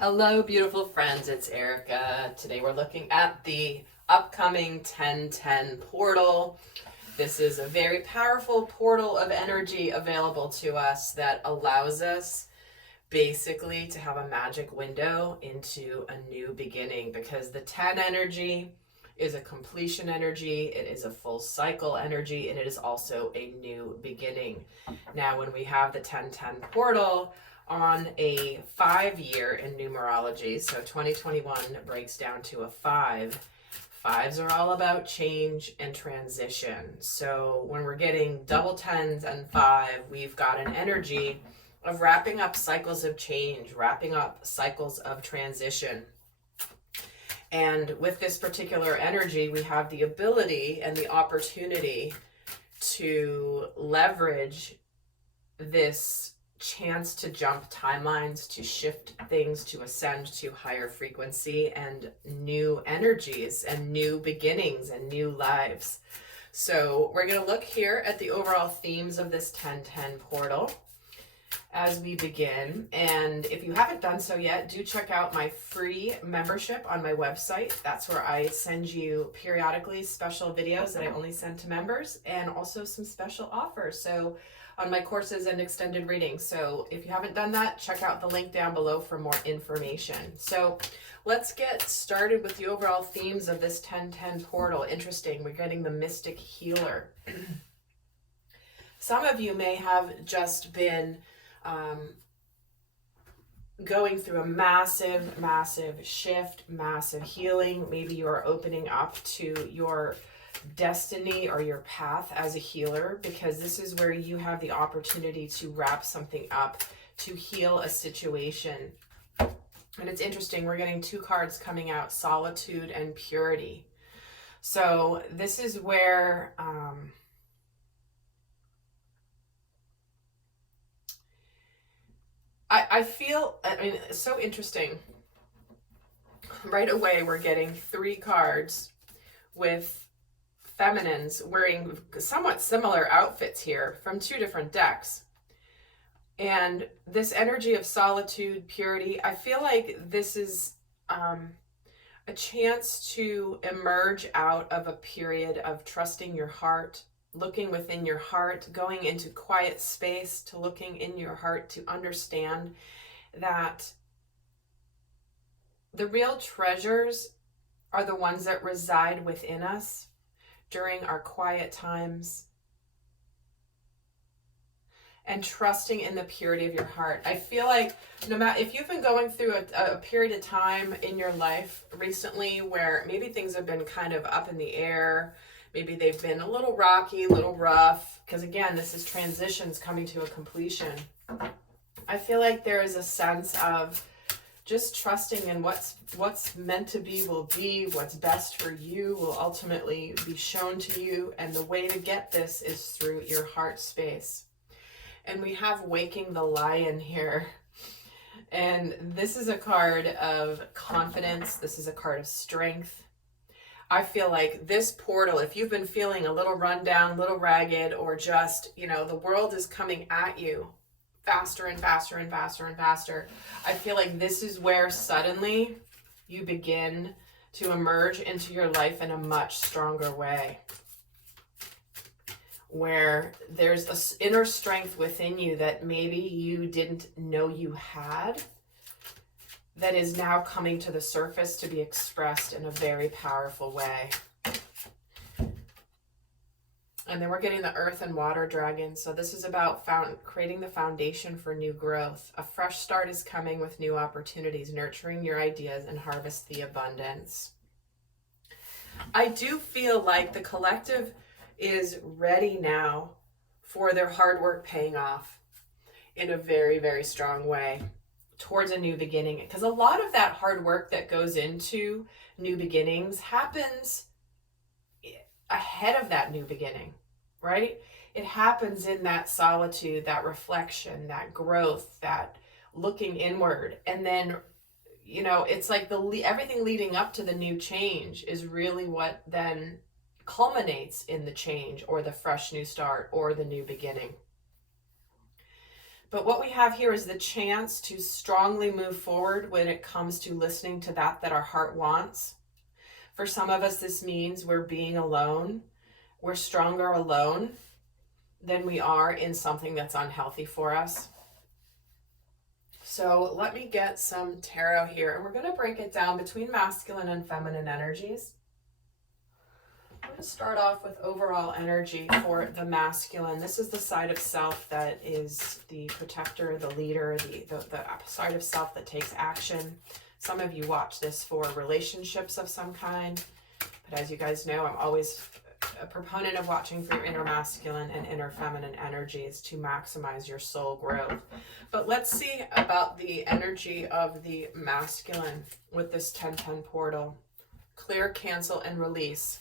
Hello, beautiful friends. It's Erica. Today we're looking at the upcoming 1010 portal. This is a very powerful portal of energy available to us that allows us basically to have a magic window into a new beginning, because the 10 energy is a completion energy, it is a full cycle energy, and it is also a new beginning. Now, when we have the 1010 portal on a 5-year in numerology, so 2021 breaks down to a 5. Fives are all about change and transition. So when we're getting double 10s and 5, we've got an energy of wrapping up cycles of change, wrapping up cycles of transition. And with this particular energy, we have the ability and the opportunity to leverage this chance to jump timelines, to shift things, to ascend to higher frequency and new energies and new beginnings and new lives. So we're going to look here at the overall themes of this 1010 portal as we begin. And if you haven't done so yet, do check out my free membership on my website. That's where I send you periodically special videos that I only send to members, and also some special offers. So on my courses and extended readings. So if you haven't done that, check out the link down below for more information. So let's get started with the overall themes of this 1010 portal. Interesting, we're getting the Mystic Healer. Some of you may have just been going through a massive shift, massive healing. Maybe you are opening up to your destiny or your path as a healer, because this is where you have the opportunity to wrap something up, to heal a situation. And it's interesting, we're getting 2 cards coming out, solitude and purity. So this is where I feel, it's so interesting. Right away, we're getting 3 cards with feminines wearing somewhat similar outfits here from 2 different decks. And this energy of solitude, purity, I feel like this is a chance to emerge out of a period of trusting your heart, looking within your heart, going into quiet space, to looking in your heart to understand that the real treasures are the ones that reside within us during our quiet times, and trusting in the purity of your heart. I feel like no matter if you've been going through a period of time in your life recently where maybe things have been kind of up in the air, maybe they've been a little rocky, a little rough, because again, this is transitions coming to a completion. I feel like there is a sense of just trusting in what's meant to be will be, what's best for you will ultimately be shown to you, and the way to get this is through your heart space. And we have Waking the Lion here. And this is a card of confidence. This is a card of strength. I feel like this portal, if you've been feeling a little run down, a little ragged, or just, the world is coming at you faster and faster and faster and faster, I feel like this is where suddenly you begin to emerge into your life in a much stronger way, where there's an inner strength within you that maybe you didn't know you had, that is now coming to the surface to be expressed in a very powerful way. And then we're getting the Earth and Water Dragon. So this is about creating the foundation for new growth. A fresh start is coming with new opportunities, nurturing your ideas and harvest the abundance. I do feel like the collective is ready now for their hard work paying off in a very, very strong way towards a new beginning. Because a lot of that hard work that goes into new beginnings happens ahead of that new beginning, right? It happens in that solitude, that reflection, that growth, that looking inward. And then, it's like everything leading up to the new change is really what then culminates in the change or the fresh new start or the new beginning. But what we have here is the chance to strongly move forward when it comes to listening to that our heart wants. For some of us, this means we're being alone. We're stronger alone than we are in something that's unhealthy for us. So let me get some tarot here, and we're going to break it down between masculine and feminine energies. I'm going to start off with overall energy for the masculine. This is the side of self that is the protector, the leader, the side of self that takes action. Some of you watch this for relationships of some kind, but as you guys know, I'm always a proponent of watching for your inner masculine and inner feminine energies to maximize your soul growth. But let's see about the energy of the masculine with this 10-10 portal. Clear, cancel, and release.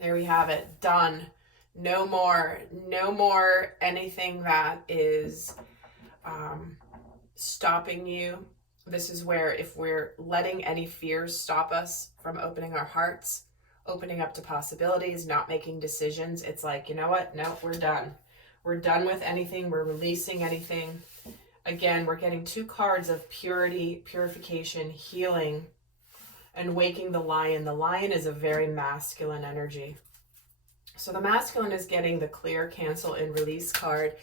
There we have it. Done. No more anything that is stopping you. This is where if we're letting any fears stop us from opening our hearts, opening up to possibilities, not making decisions, it's like, you know what? No, we're done. We're done with anything. We're releasing anything. Again, we're getting 2 cards of purity, purification, healing, and waking the lion. The lion is a very masculine energy. So the masculine is getting the clear, cancel, and release card.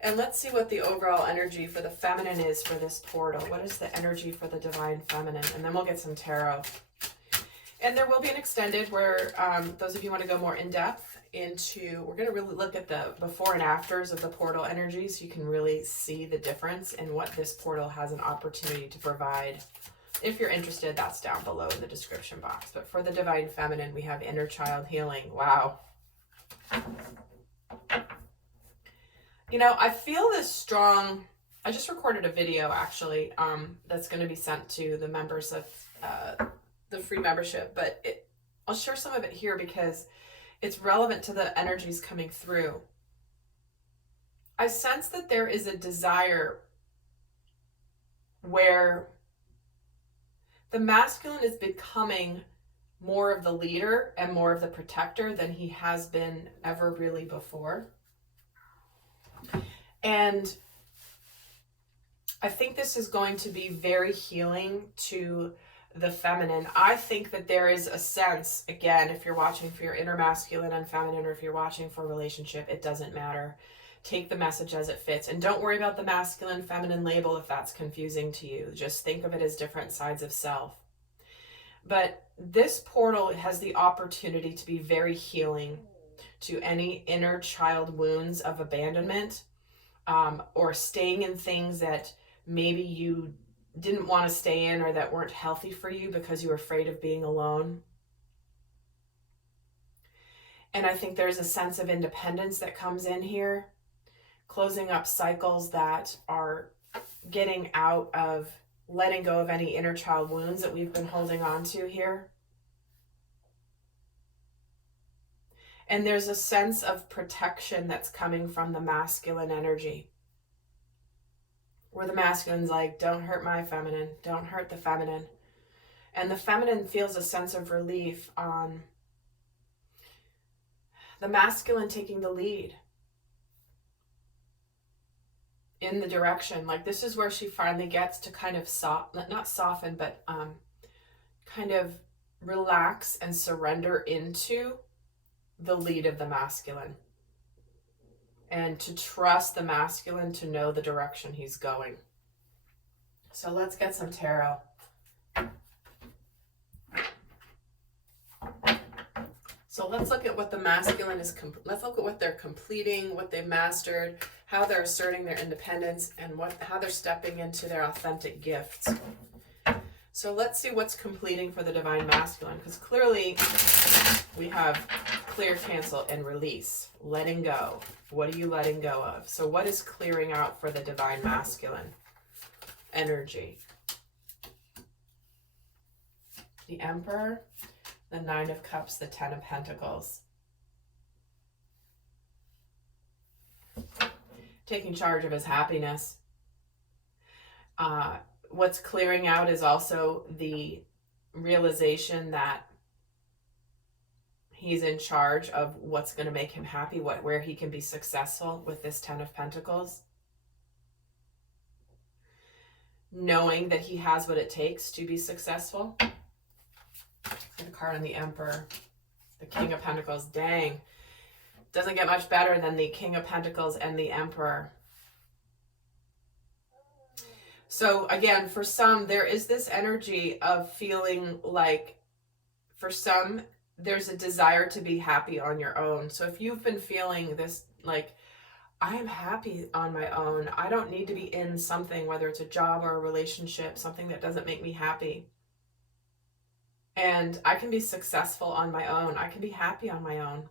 And let's see what the overall energy for the feminine is for this portal. What is the energy for the divine feminine? And then we'll get some tarot. And there will be an extended where those of you want to go more in depth into, we're going to really look at the before and afters of the portal energy so you can really see the difference in what this portal has an opportunity to provide. If you're interested, that's down below in the description box. But for the divine feminine, we have inner child healing. Wow. You know, I feel this strong, I just recorded a video actually that's going to be sent to the members of the free membership, but I'll share some of it here because it's relevant to the energies coming through. I sense that there is a desire where the masculine is becoming more of the leader and more of the protector than he has been ever really before. And I think this is going to be very healing to the feminine. I think that there is a sense, again, if you're watching for your inner masculine and feminine, or if you're watching for a relationship, it doesn't matter. Take the message as it fits. And don't worry about the masculine, feminine label if that's confusing to you. Just think of it as different sides of self. But this portal has the opportunity to be very healing to any inner child wounds of abandonment, or staying in things that maybe you didn't want to stay in or that weren't healthy for you because you were afraid of being alone. And I think there's a sense of independence that comes in here, closing up cycles that are getting out of letting go of any inner child wounds that we've been holding on to here. And there's a sense of protection that's coming from the masculine energy, where the masculine's like, don't hurt my feminine, don't hurt the feminine. And the feminine feels a sense of relief on the masculine taking the lead in the direction. Like, this is where she finally gets to kind of not soften, but kind of relax and surrender into the lead of the masculine, and to trust the masculine to know the direction he's going. So let's get some tarot. So let's look at what the masculine is, let's look at what they're completing, what they've mastered, how they're asserting their independence, and how they're stepping into their authentic gifts. So let's see what's completing for the divine masculine, because clearly we have clear, cancel, and release. Letting go. What are you letting go of? So what is clearing out for the divine masculine energy? The Emperor, the Nine of Cups, the Ten of Pentacles. Taking charge of his happiness. What's clearing out is also the realization that he's in charge of what's going to make him happy, where he can be successful with this Ten of Pentacles. knowing that he has what it takes to be successful. The card on the Emperor, the King of Pentacles. Dang. Doesn't get much better than the King of Pentacles and the Emperor. So again, for some, there is this energy of feeling like, for some, there's a desire to be happy on your own. So if you've been feeling this, like, I am happy on my own, I don't need to be in something, whether it's a job or a relationship, something that doesn't make me happy, and I can be successful on my own, I can be happy on my own.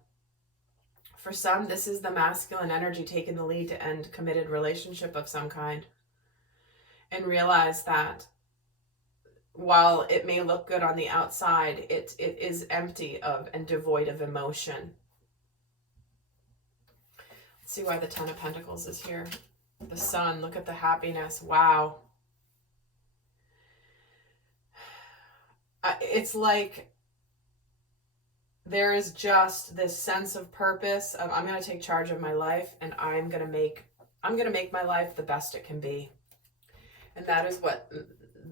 For some, this is the masculine energy taking the lead to end committed relationship of some kind, and realize that while it may look good on the outside, it is empty of and devoid of emotion. Let's see why the Ten of Pentacles is here. The Sun, look at the happiness. Wow. It's like there is just this sense of purpose of, I'm going to take charge of my life, and I'm going to make my life the best it can be. And that is what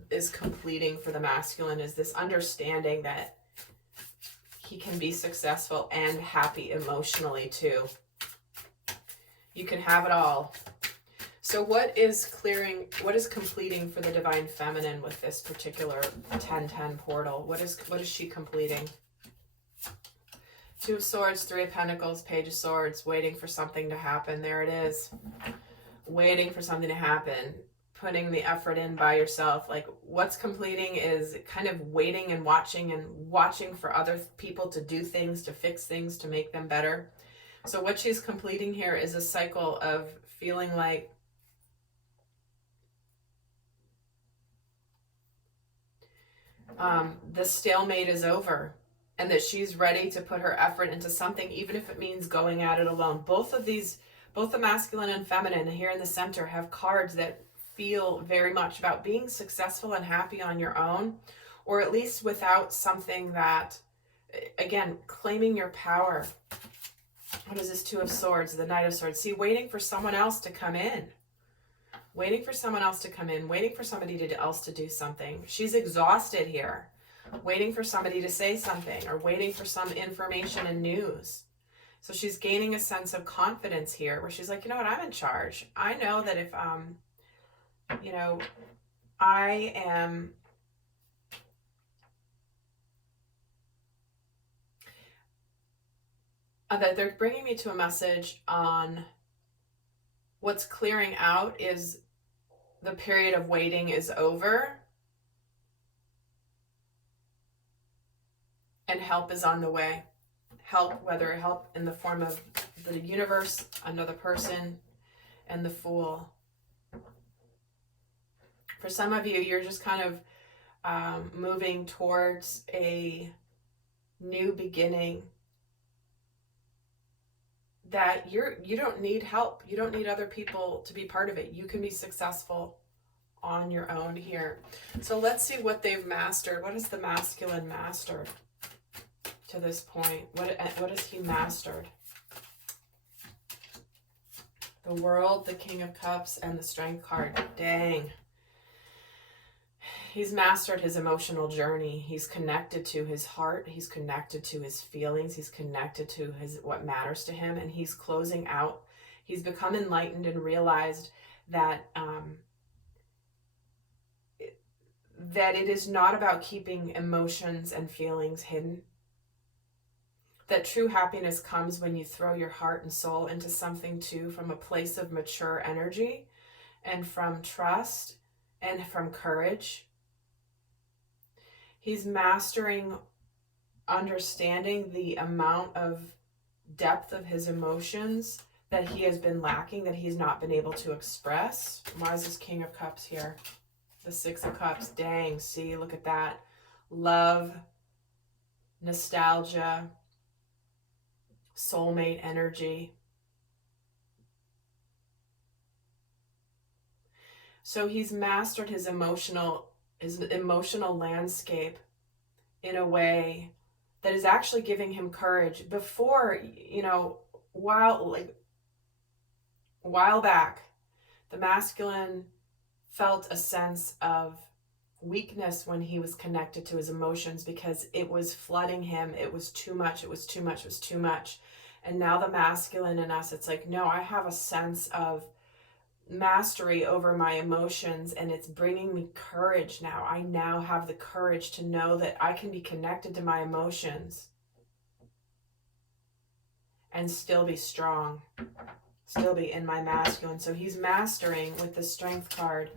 is completing for the masculine, is this understanding that he can be successful and happy emotionally too. You can have it all. So what is completing for the Divine Feminine with this particular 10-10 portal? What is she completing? Two of Swords, Three of Pentacles, Page of Swords, waiting for something to happen. There it is. Waiting for something to happen. Putting the effort in by yourself. Like, what's completing is kind of waiting and watching for other people to do things, to fix things, to make them better. So what she's completing here is a cycle of feeling like the stalemate is over, and that she's ready to put her effort into something, even if it means going at it alone. Both the masculine and feminine here in the center have cards that feel very much about being successful and happy on your own, or at least without something that, again, claiming your power. What is this Two of Swords, the Knight of Swords? See, waiting for someone else to come in. Waiting for someone else to come in. Waiting for somebody else to do something. She's exhausted here. Waiting for somebody to say something, or waiting for some information and news. So she's gaining a sense of confidence here, where she's like, you know what, I'm in charge. I know that if, I am... that they're bringing me to a message on what's clearing out is the period of waiting is over, and help is on the way. Help, whether help in the form of the universe, another person, and the Fool. For some of you, you're just kind of moving towards a new beginning, that you don't need help. You don't need other people to be part of it. You can be successful on your own here. So let's see what they've mastered. What has the masculine mastered to this point? What has he mastered? The World, the King of Cups, and the Strength card. Dang. He's mastered his emotional journey. He's connected to his heart. He's connected to his feelings. He's connected to what matters to him. And he's closing out. He's become enlightened and realized that that it is not about keeping emotions and feelings hidden. That true happiness comes when you throw your heart and soul into something too, from a place of mature energy, and from trust, and from courage. He's mastering understanding the amount of depth of his emotions that he has been lacking, that he's not been able to express. Why is this King of Cups here? The Six of Cups. Dang, see, look at that. Love, nostalgia, soulmate energy. So he's mastered his emotional landscape in a way that is actually giving him courage. Before, while back, the masculine felt a sense of weakness when he was connected to his emotions because it was flooding him. It was too much. It was too much. It was too much. And now the masculine in us, it's like, no, I have a sense of mastery over my emotions, and it's bringing me courage now. I now have the courage to know that I can be connected to my emotions and still be strong, still be in my masculine. So he's mastering with the Strength card,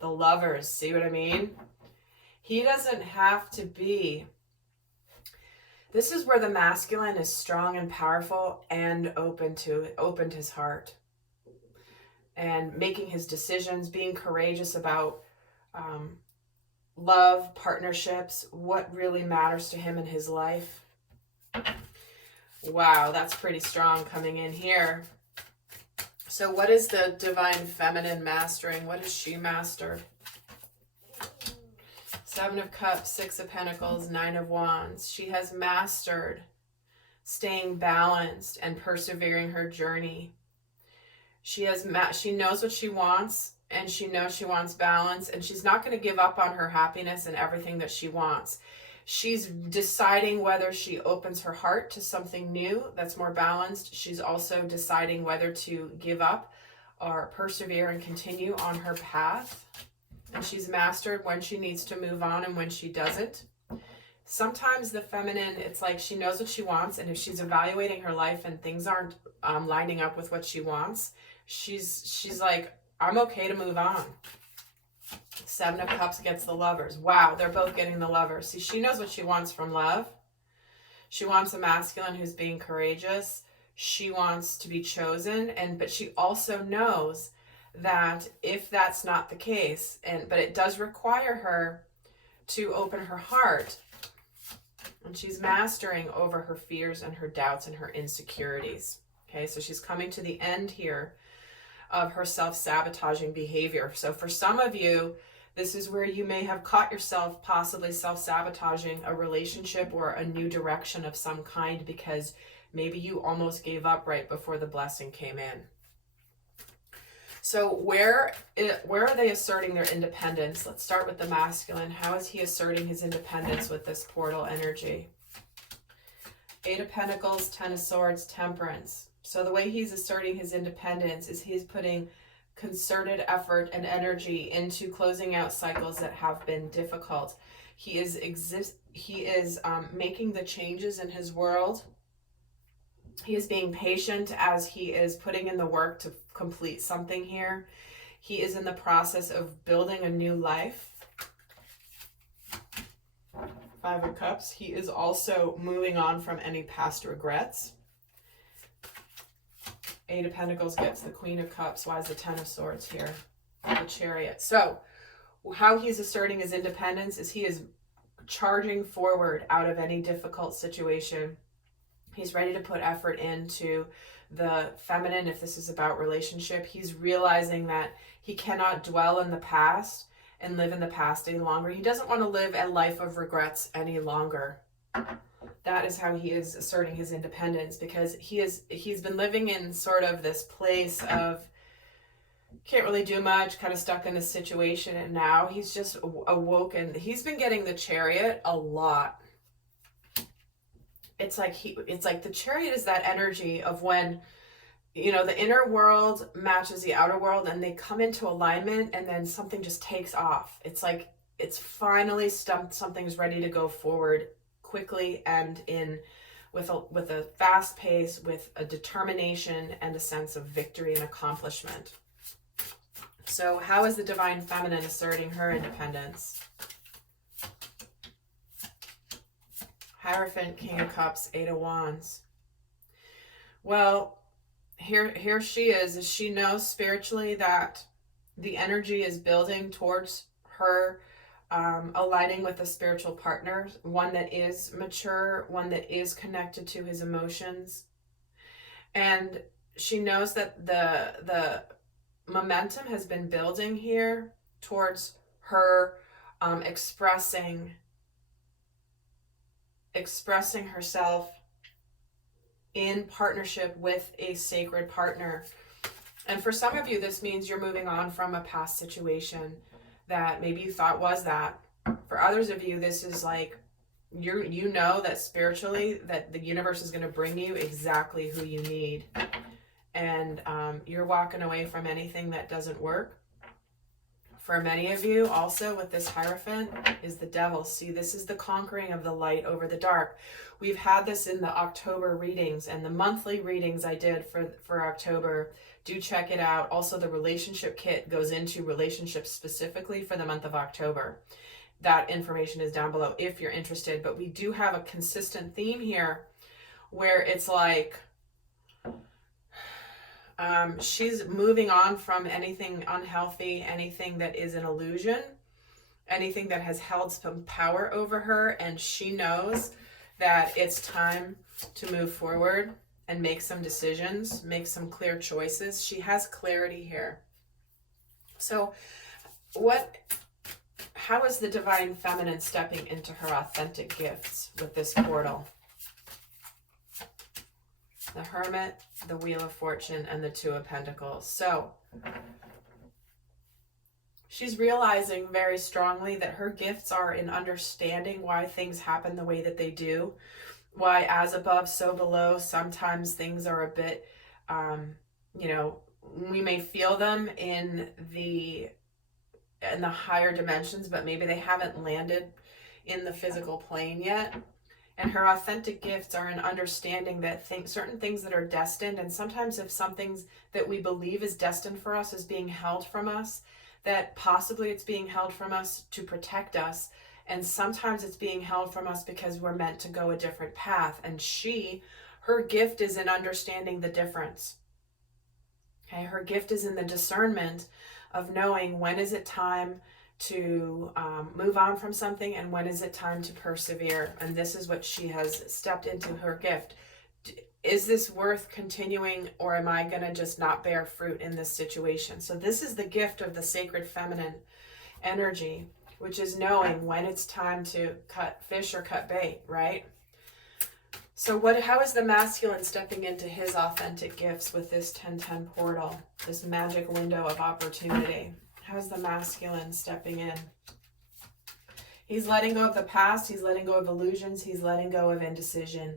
the Lovers. See what I mean? He doesn't have to be. This is where the masculine is strong and powerful and opened his heart and making his decisions, being courageous about love, partnerships, what really matters to him in his life. Wow, that's pretty strong coming in here. So what is the divine feminine mastering? What does she master? 7 of Cups, 6 of Pentacles, 9 of Wands. She has mastered staying balanced and persevering her journey. She knows what she wants, and she knows she wants balance, and she's not going to give up on her happiness and everything that she wants. She's deciding whether she opens her heart to something new that's more balanced. She's also deciding whether to give up or persevere and continue on her path. And she's mastered when she needs to move on and when she doesn't. Sometimes the feminine, it's like she knows what she wants, and if she's evaluating her life and things aren't lining up with what she wants, she's like, I'm okay to move on. 7 of Cups gets the Lovers. Wow, they're both getting the Lovers. See, she knows what she wants from love. She wants a masculine who's being courageous. She wants to be chosen, but she also knows that if that's not the case, but it does require her to open her heart, and she's mastering over her fears and her doubts and her insecurities. Okay, so she's coming to the end here of her self-sabotaging behavior. So for some of you, this is where you may have caught yourself possibly self-sabotaging a relationship or a new direction of some kind because maybe you almost gave up right before the blessing came in. So where are they asserting their independence? Let's start with the masculine. How is he asserting his independence with this portal energy? 8 of Pentacles, 10 of Swords, Temperance. So the way he's asserting his independence is he's putting concerted effort and energy into closing out cycles that have been difficult. He is making the changes in his world. He is being patient as he is putting in the work to complete something here. He is in the process of building a new life. 5 of Cups. He is also moving on from any past regrets. 8 of Pentacles gets the Queen of Cups. Why is the 10 of Swords here? The Chariot. So how he's asserting his independence is he is charging forward out of any difficult situation. He's ready to put effort into the feminine. If this is about relationship, he's realizing that he cannot dwell in the past and live in the past any longer. He doesn't want to live a life of regrets any longer. That is how he is asserting his independence, because he's been living in sort of this place of can't really do much, kind of stuck in this situation, and now he's just awoken. He's been getting the Chariot a lot. It's like the Chariot is that energy of when, you know, the inner world matches the outer world and they come into alignment and then something just takes off. It's like it's finally something's ready to go forward quickly and with a fast pace, with a determination and a sense of victory and accomplishment. So how is the divine feminine asserting her independence? Hierophant, King of Cups, 8 of Wands. Well, here she is. She knows spiritually that the energy is building towards her aligning with a spiritual partner, one that is mature, one that is connected to his emotions. And she knows that the momentum has been building here towards her expressing herself in partnership with a sacred partner. And for some of you, this means you're moving on from a past situation that maybe you thought was that. For others of you, this is like, you know that spiritually that the universe is going to bring you exactly who you need. And you're walking away from anything that doesn't work. For many of you, also with this Hierophant, is the devil. See, this is the conquering of the light over the dark. We've had this in the October readings and the monthly readings I did for October. Do check it out. Also, the relationship kit goes into relationships specifically for the month of October. That information is down below if you're interested. But we do have a consistent theme here where it's like, she's moving on from anything unhealthy, anything that is an illusion, anything that has held some power over her, and she knows that it's time to move forward and make some decisions, make some clear choices. She has clarity here. So how is the Divine Feminine stepping into her authentic gifts with this portal? The Hermit, the Wheel of Fortune, and the Two of Pentacles. So she's realizing very strongly that her gifts are in understanding why things happen the way that they do. Why as above, so below. Sometimes things are a bit, we may feel them in the higher dimensions, but maybe they haven't landed in the physical plane yet. And her authentic gifts are in understanding that certain things that are destined, and sometimes if something that we believe is destined for us is being held from us, that possibly it's being held from us to protect us. And sometimes it's being held from us because we're meant to go a different path. And her gift is in understanding the difference. Okay, her gift is in the discernment of knowing when is it time to move on from something and when is it time to persevere. And this is what she has stepped into her gift. Is this worth continuing, or am I going to just not bear fruit in this situation? So this is the gift of the sacred feminine energy, which is knowing when it's time to cut fish or cut bait, right? So how is the masculine stepping into his authentic gifts with this 1010 portal, this magic window of opportunity? How's the masculine stepping in? He's letting go of the past. He's letting go of illusions. He's letting go of indecision.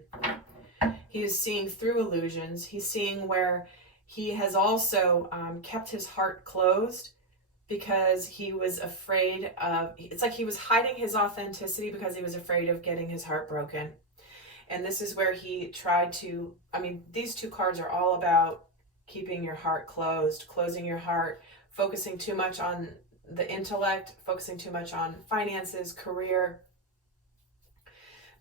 He is seeing through illusions. He's seeing where he has also kept his heart closed because he was afraid of, it's like he was hiding his authenticity because he was afraid of getting his heart broken. And this is where he tried to, these two cards are all about keeping your heart closed, closing your heart, focusing too much on the intellect, focusing too much on finances, career.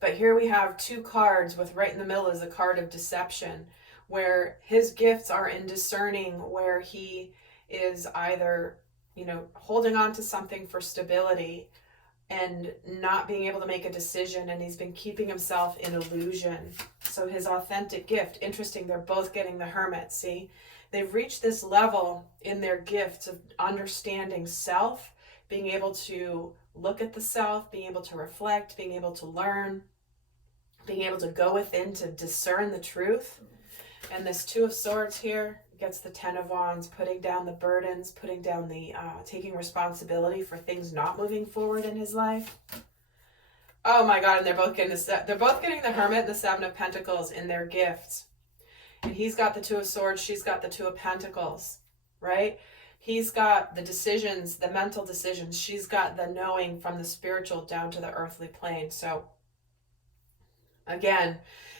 But here we have two cards with right in the middle is a card of deception, where his gifts are in discerning where he is either, holding on to something for stability and not being able to make a decision, and he's been keeping himself in illusion. So his authentic gift, interesting, they're both getting the Hermit, see? They've reached this level in their gifts of understanding self, being able to look at the self, being able to reflect, being able to learn, being able to go within to discern the truth. And this Two of Swords here gets the Ten of Wands, putting down the burdens, putting down the, taking responsibility for things not moving forward in his life. Oh my God, and they're both getting the Hermit and the Seven of Pentacles in their gifts. And he's got the Two of Swords, she's got the Two of Pentacles, right? He's got the decisions, the mental decisions. She's got the knowing from the spiritual down to the earthly plane. So again,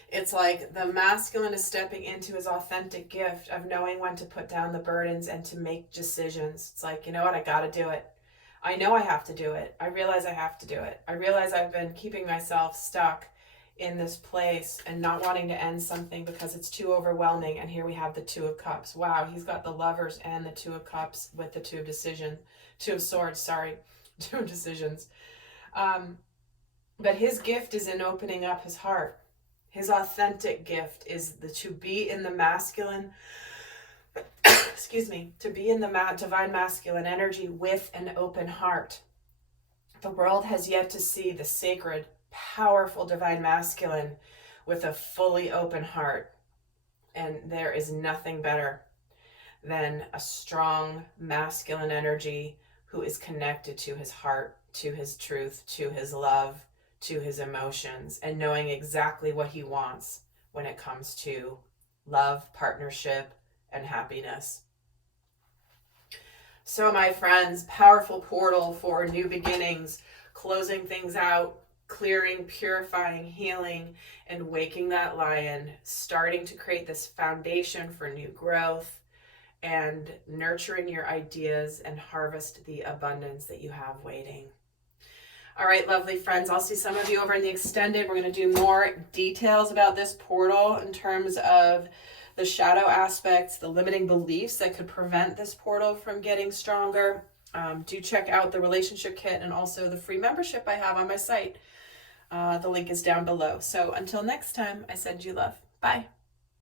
it's like the masculine is stepping into his authentic gift of knowing when to put down the burdens and to make decisions. It's like, you know what? I got to do it. I know I have to do it. I realize I have to do it. I realize I've been keeping myself stuck in this place and not wanting to end something because it's too overwhelming. And here we have the Two of Cups. Wow, he's got the Lovers and the Two of Cups with the Two of Swords, Two of Decisions. But his gift is in opening up his heart. His authentic gift is to be in the masculine, to be in the divine masculine energy with an open heart. The world has yet to see the sacred, powerful divine masculine with a fully open heart. And there is nothing better than a strong masculine energy who is connected to his heart, to his truth, to his love, to his emotions, and knowing exactly what he wants when it comes to love, partnership, and happiness. So my friends, powerful portal for new beginnings, closing things out, clearing, purifying, healing, and waking that lion, starting to create this foundation for new growth and nurturing your ideas and harvest the abundance that you have waiting. All right, lovely friends, I'll see some of you over in the extended. We're going to do more details about this portal in terms of the shadow aspects, the limiting beliefs that could prevent this portal from getting stronger. Do check out the relationship kit and also the free membership I have on my site. The link is down below. So until next time, I send you love. Bye.